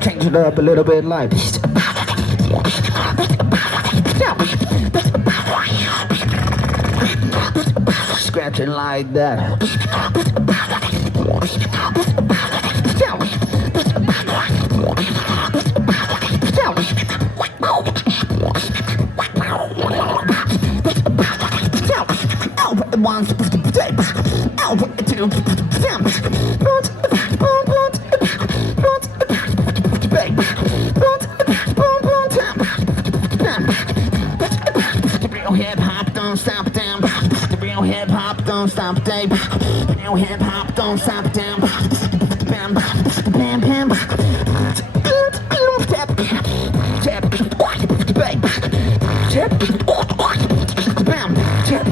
Change it up a little bit like scratching like that. Hip hop don't stop down. The real hip hop don't stop day. The real hip hop don't stop down. Bam, bam, bam. Tap, tap, bang, tap, bam, tap.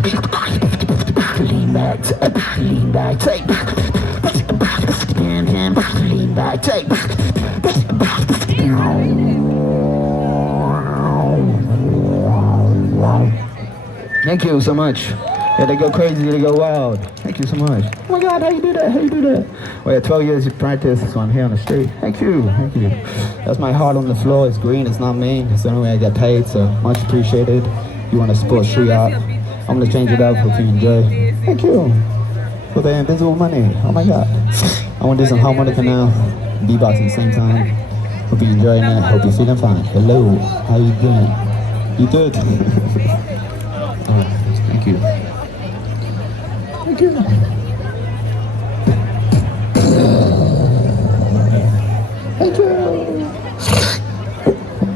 Lean back, lean back, tape. Bam, bam, lean back, tape. Thank you so much. Yeah, they go crazy, they go wild. Thank you so much. Oh my God, how you do that? How you do that? Well, yeah, 12 years of practice, so I'm here on the street. Thank you, thank you. That's my heart on the floor. It's green, it's not me. It's the only way I get paid, so much appreciated. You want to support street art? I'm gonna change it up, hope you enjoy. Thank you for the invisible money. Oh my God. I want to do some harmonica now, beatbox at the same time. Hope you're enjoying it, hope you're feeling fine. Hello, how you doing? You good? Thank you. Thank you. Thank you.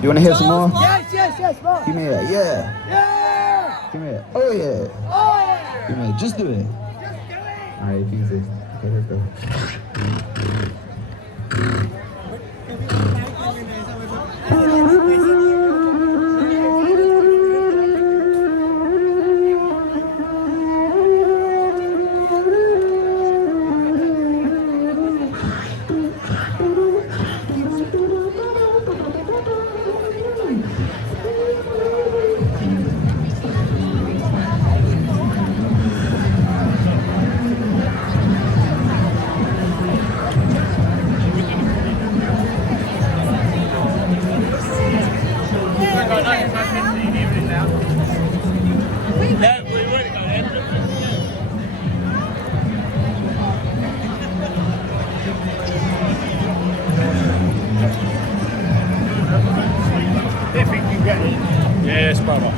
You want to hear some more? Yes, more. Give me a yeah. Yeah. Give me a oh yeah. Oh yeah. Give me a just do it. Just do it. Alright, easy. Okay, let's go. Yes, brother.